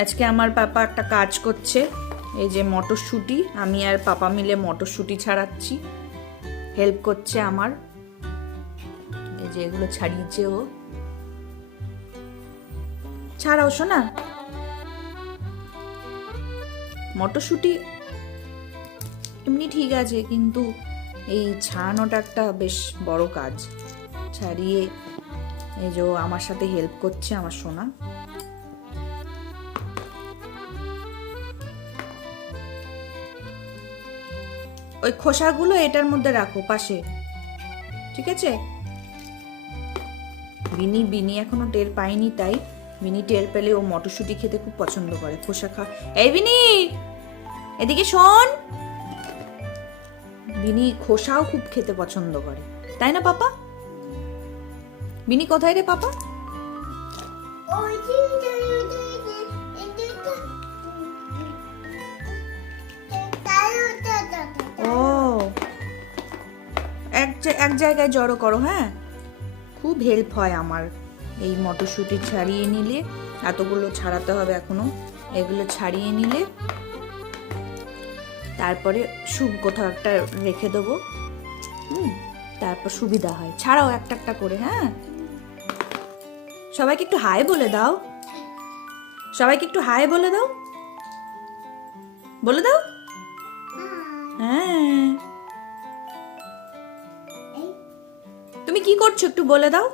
আজকে আমার পাপা একটা কাজ করছে, এই যে মটরশুঁটি, আমি আর পাপা মিলে মটরশুঁটি ছাড়াচ্ছি, হেল্প করছে আমার। এই যে এগুলো ছাড়িয়েছে ও। ছাড়াও শোনা। মটরশুঁটি এমনি ঠিক আছে, কিন্তু এই ছাড়ানোটা একটা বেশ বড় কাজ। ছাড়িয়ে এই যে আমার সাথে হেল্প করছে আমার সোনা। ওই খোসাগুলো এটার মধ্যে রাখো পাশে, ঠিক আছে? বিনি এখনো টের পাইনি, তাই বিনি টের পেলে ও মটরশুঁটি খেতে খুব পছন্দ করে। খোসা খা। এই বিনি, এদিকে শোন। বিনি খোসাও খুব খেতে পছন্দ করে, তাই না পাপা? বিনি কোথায় রে পাপা? ও, এক জায়গায় জড়ো করো। হ্যাঁ, খুব হেল্প হয় আমার এই মটরশুঁটি ছাড়িয়ে নিলে। এতগুলো ছাড়াতে হবে এখনো। এগুলো ছাড়িয়ে নিলে তারপরে কোথাও একটা রেখে দেবো। তারপর সুবিধা হয়। ছাড়াও একটা একটা করে। হ্যাঁ, সবাইকে একটু হাই বলে দাও। সবাইকে একটু হাই বলে দাও। বলে দাও। হ্যাঁ, তুমি কি করছো একটু বলে দাও।